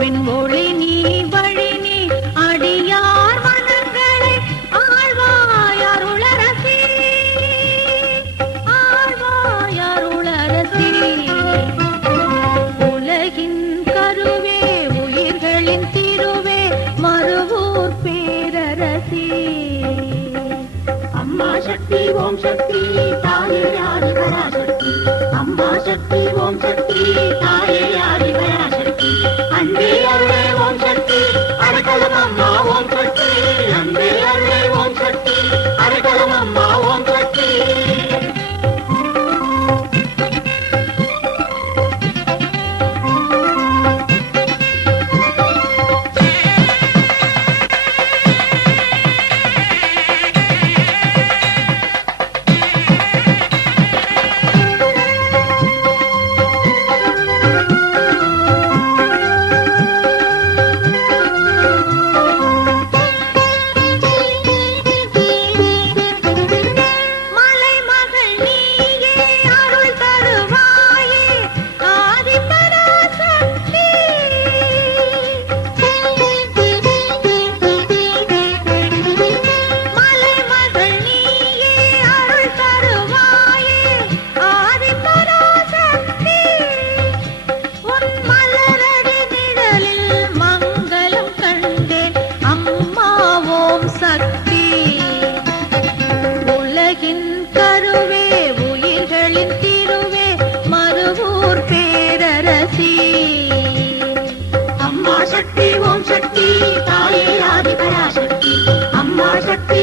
அன்பின் ஒளி நீ வழி நீ அடியார் மனங்களை ஆழ்வாய் அருளரசி ஆழ்வாய் அருளரசி உலகின் கருவே உயிர்களின் திருவே மறுவூர் பேரரசி அம்மா சக்தி ஓம் சக்தி தாயே ஆதிபராசக்தி அம்மா சக்தி ஓம் சக்தி தாயே ஆதிபராசக்தி அன்பே அருளே ஓம் சக்தி அடைக்கலம் அம்மா ஓம் சக்தி அன்பே அருளே ஓம் சக்தி அடைக்கலம் அம்மா ஓம் சக்தி அம்மா சக்தி ஓம் சக்தி தாயே ஆதிபராசக்தி அம்மா சக்தி